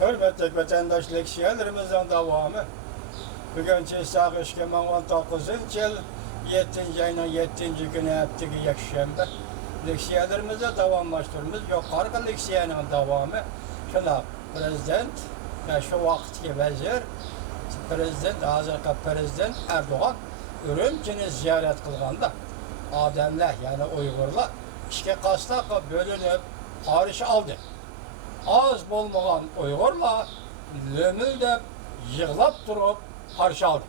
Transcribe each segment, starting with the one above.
Hürmetli vatandaş leksiyelerimizin devamı. Bugün Çiğsak 2019 yıl 7. ayının 7. günü hepteki yakşembe. Leksiyelerimizi devamlaştırmamız yukarı leksiyenin devamı. Şuna Prezident ve şu vaktki vezir hazırki Prezident Erdoğan Ürümçini ziyaret kılganda adamlar yani Uygurlar iki kasnakla bölünüp karşı aldı. Az bolmagan Uygurlar lömüldep yığlap durup karşı aldı.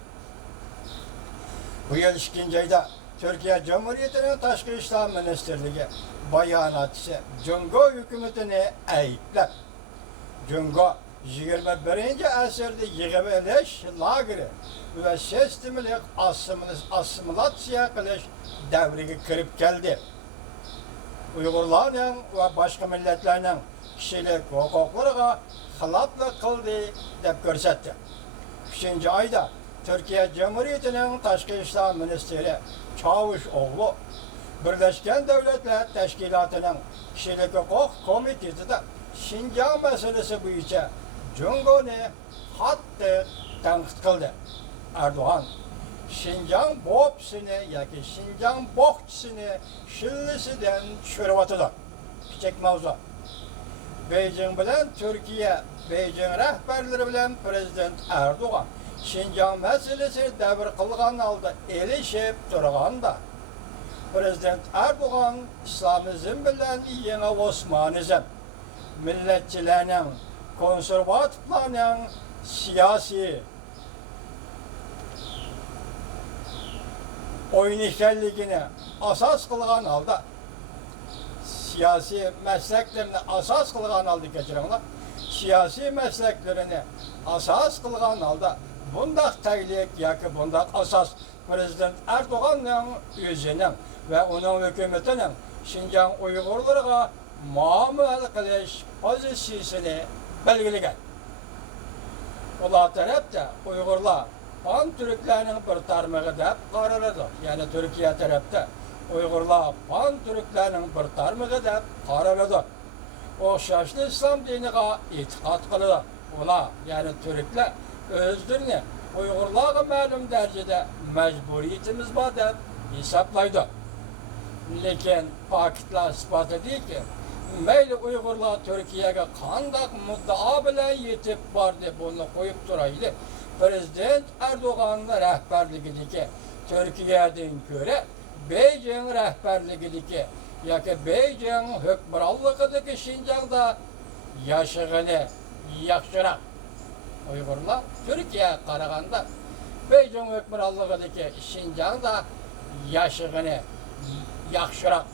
Bu yıl 2. ayda Türkiye Cumhuriyeti'nin Taşkı İşler Ministerliği bayanatçısı Cungo hükümetini eyiplep. Cungo 21. asırda yığıveleş lagırı ve sistemlik asimilasyon kılış devrine kirip geldi. Uygurların ve başka milletlerinin kişilik hukuklarına hilaflık kıldı dep görsetti. 2. ayda Türkiye Cumhuriyeti'nin Taşkı İşler Ministeri Çavuşoğlu Birleşken Devletler Teşkilatı'nın Kişilik Hukuk Komitesi'de Şincan meselesi boyunca Cungo'nu hattı tenkit kıldı. Erdoğan Şincan bopsini yoki Şincan bokçisini şillisinden tushirib atadi. Kichik mavzu. Beijing bilan Türkiye, Beijing rahbarlari bilan Prezident Erdoğan Şincan meselesi davr qilgan holda elishib turganda Prezident Erdoğan İslamizm bilan yangi Osmanizm milletçilerning, konservativlarning siyosiy oynayışlarligini asas kılgan halda siyasi mesleklerini asas kılgan halda geçirenler siyasi mesleklerini asas kılgan halda bundak taylik yoki bundak asas Prezident Erdoğan'ın özünün ve onun hükümetinin Şinjan Uygurlarına muamele kılış pozisyasını belgeleyen. Ular tarafta Uygurlar Pan Türklerinin bir tarmığı dep qaraladı. Yani Türkiye tarafta Uygurlar Pan Türklerinin bir tarmığı dep qaraladı. Oxşaşlı İslam dinine itiqat kılıdı. Ular yani Türkler özlerini Uygurlarga ma'lum derecede mecburiyetimiz var dep hesaplaydı. Lekin paketlar ispat değil ki meyli Uygurlar Türkiye'ye kandak muddao bilan yetip bardı bunu koyup duraydı. Prezident Erdoğan'ın rehberliğindeki Türkiye'den göre Beijing rehberliğindeki yoki Beijing hükümranlığındaki Şinjan'da yaşığını yaxşırak Uygurlar Türkiye'ye qaraganda Beijing hükümranlığındaki Şinjan'da yaşığını yaxşırak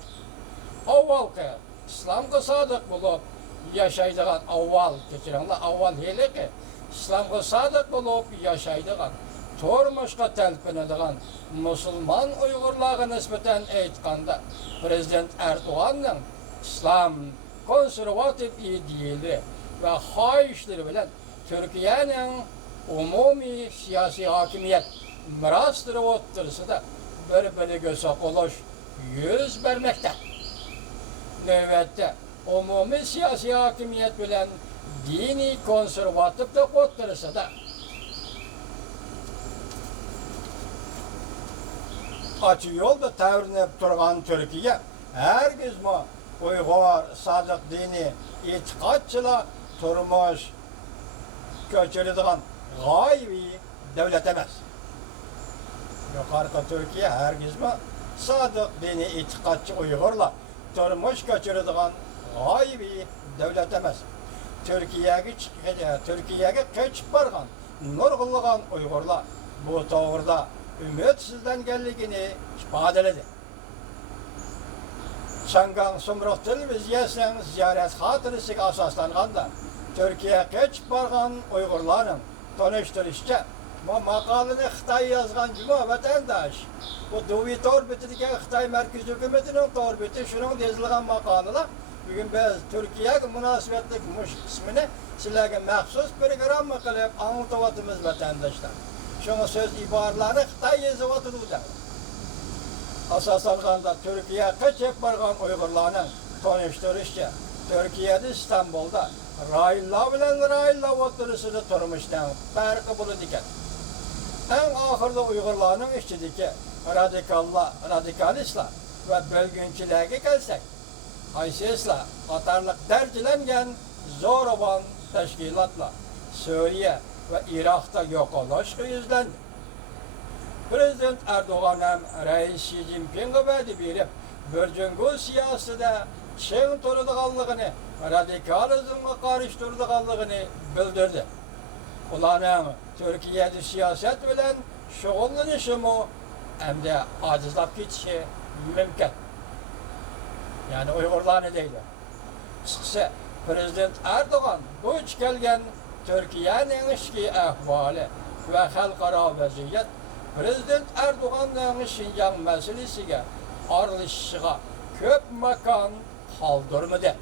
avvalki İslamga sadık bulup yaşaydigan avval keçirenler avval hele ki İslamga sadık bulup yaşaydigan turmuşga talpinadigan musulmon Uygurlarga nisbatan aytganda Prezident Erdoğan'ın İslam konservatif ideali ve xohishlari bilan Türkiye'nin umumiy siyosiy hokimiyat mirostirib o'tirisida bir-biriga soqilish yuz bermoqda. Növbette umumiy siyosiy hokimiyat bilan diniy konservativlik o'tirisida açık yolda tevrinip turgan Türkiye hergizmi Uygur, sadık dini, itiqatçılar turmuş köçürüdüğün gaybi devlet emas. Yukarıda Türkiye hergizmi sadık dini, itiqatçı Uygurlar turmuş köçürüdüğün gaybi devlet emas. Türkiye'ye keçip bargan, nurgulluğun Uygurlar bu doğruda ümitsizlengenligini ifadaledi. Şangan Sumruq televiziyasının ziyaret hatırısıga asaslanganda Türkiye'ye keçip bargan Uygurların tanıştırışça makalını Xitay yazgan cuma vatandaş bu Duvi Torbeti'deki Xitay Merkez Hükümeti'nin torbeti şunun yazılgan makalalar bugün biz Türkiye'ye münasebetlik kısmını sizlerge məxsus program kılıp anlatıvatımız vatandaşlar. Şunu söz ibarlarını Xitay yazıp oturdu. Asaslanğanda Türkiye keçip bargan Uygurlarının tanıştırışça Türkiye'de İstanbul'da rayla bilen rayla oturusunu turmuştan farkı bulu diken. En ahırda Uygurlarının içindeki radikalistler ve bölgünçülüğe gelsek, haysiyetler, atarlık dercilengen zor olan teşkilatla Suriye ve Irak'ta yok oluşu yüzlendi. Prezident Erdoğan hem Reis Xi Jinping'e verdi birip, bölgünçü siyasete çiğ turduğallığını, radikalizmle karıştırdıqallığını bildirdi. Ulanın Türkiye'de siyaset bilen şoğullanışı mı hem de acizlap geçişi mümkün. Yani Uygurlarını değil. Çıksa Prezident Erdoğan bu üç gelgen Türkiye'nin işki ahvali ve halkara vaziyet Prezident Erdoğan'ın Şinjan meselesiga aralışışıga köp makan kaldırmadı.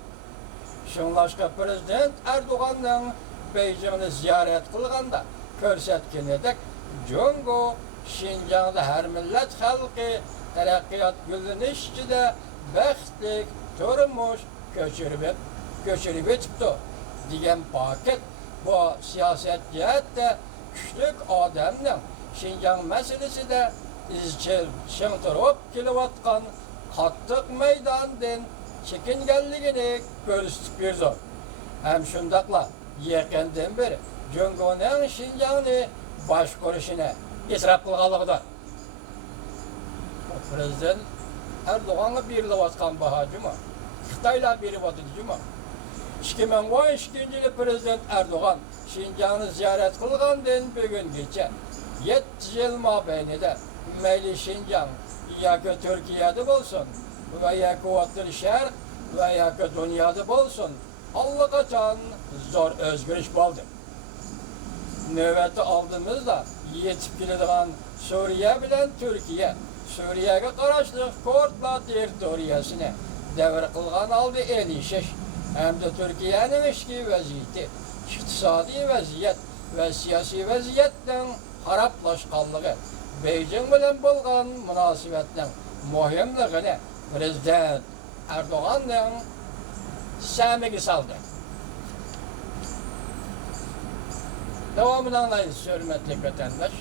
Şunlaşka Prezident Erdoğan'ın Beijing'ni ziyaret kılganda körsetken edek Jungo Şinjan'da her millet halkı terakkiyat gülünüşçüde bəxtlik turmuş göçürüp etipti diyen paket bu siyaset cihette küçük adamның Şinjan meselesi de izchil şıntırıp kelivatkan kattık meydandan çekingenligini görüstük bir zor. Hem şundakla yekenden beri Jungo'nun Şinjan'ı baş kuruşuna israf kılgalıqdır. Prezident Erdoğan'a birilevatkan bahacı mı? Xitayla birilevatı mı? 2012 yılı Prezident Erdoğan Şinjan'ı ziyaret kılgandan bugün geçe 7 yıl mabeyinde meyli Şinjan ya ki Türkiye'de olsun veya ki Orta Şerq veya ki dünyada olsun allakaçan zor özgürlük oldu. Növbeti aldığımızda yetip geldiğin Suriye bilen Türkiye Suriye'ye karşı Kurdlar teritoriyasını devir kılgan aldı elişiş. Hem de Türkiye'nin işki vaziyeti, iktisadi vaziyet ve siyasi vaziyetten haraplaşkanlığı, Beijing bilen bolgan münasibetten muhimliğini Prezident Erdoğan'ın semigi saldı. Devamını anlayın hürmetli vatandaş.